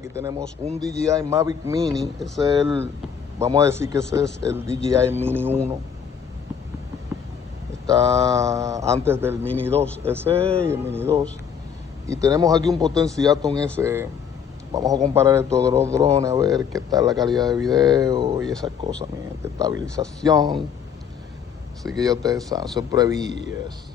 aquí tenemos un DJI Mavic Mini. Ese es el, vamos a decir que ese es el DJI Mini 1. Está antes del Mini 2, ese y el Mini 2. Y tenemos aquí un Potensic Atom SE. Vamos a comparar esto de los drones, a ver qué tal la calidad de video y esas cosas, mi gente, estabilización. Así que ya ustedes saben, sorprevíes.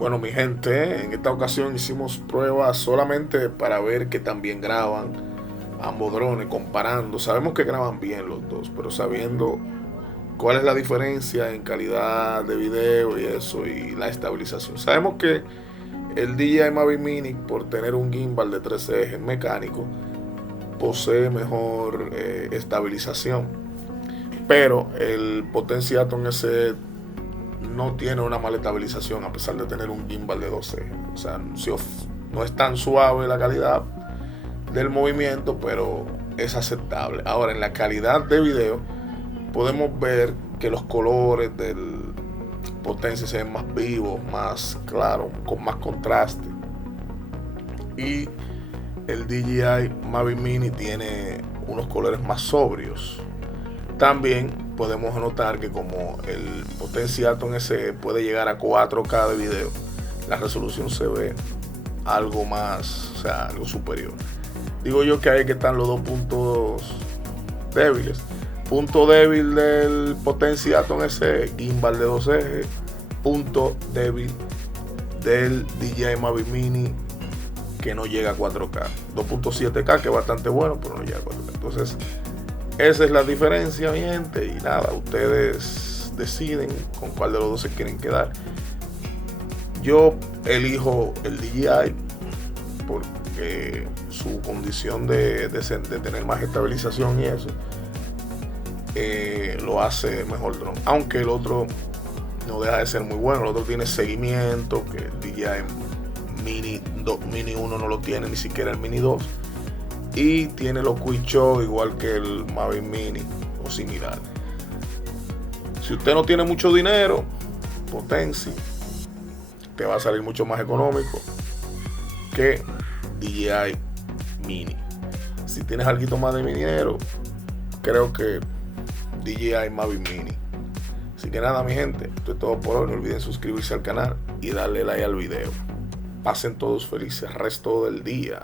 Bueno, mi gente, en esta ocasión hicimos pruebas solamente para ver que también graban ambos drones, comparando. Sabemos que graban bien los dos, pero sabiendo cuál es la diferencia en calidad de video y eso, y la estabilización. Sabemos que el DJI Mavic Mini, por tener un gimbal de 3 ejes mecánico, posee mejor estabilización, pero el Potensic Atom SE no tiene una mala estabilización a pesar de tener un gimbal de 2 ejes. O sea, no es tan suave la calidad del movimiento, pero es aceptable. Ahora, en la calidad de video podemos ver que los colores del Potensic se ven más vivos, más claros, con más contraste, y el DJI Mavic Mini tiene unos colores más sobrios. También podemos notar que como el Potensic Atom SE puede llegar a 4K de video, la resolución se ve algo más, o sea, algo superior. Digo yo que ahí que están los dos puntos débiles. Punto débil del Potensic Atom SE, gimbal de 2 ejes. Punto débil del DJI Mavic Mini, que no llega a 4K. 2.7K, que es bastante bueno, pero no llega a 4K. Entonces, esa es la diferencia, mi gente. Y nada, ustedes deciden con cuál de los dos se quieren quedar. Yo elijo el DJI porque su condición de tener más estabilización y eso lo hace mejor dron. Aunque el otro no deja de ser muy bueno. El otro tiene seguimiento, que el DJI Mini 1 no lo tiene, ni siquiera el Mini 2. Y tiene los quick show igual que el Mavic Mini o similar. Si usted no tiene mucho dinero, Potensic te va a salir mucho más económico que DJI Mini. Si tienes algo más de dinero, creo que DJI Mavic Mini. Así que nada, mi gente, esto es todo por hoy. No olviden suscribirse al canal y darle like al video. Pasen todos felices el resto del día.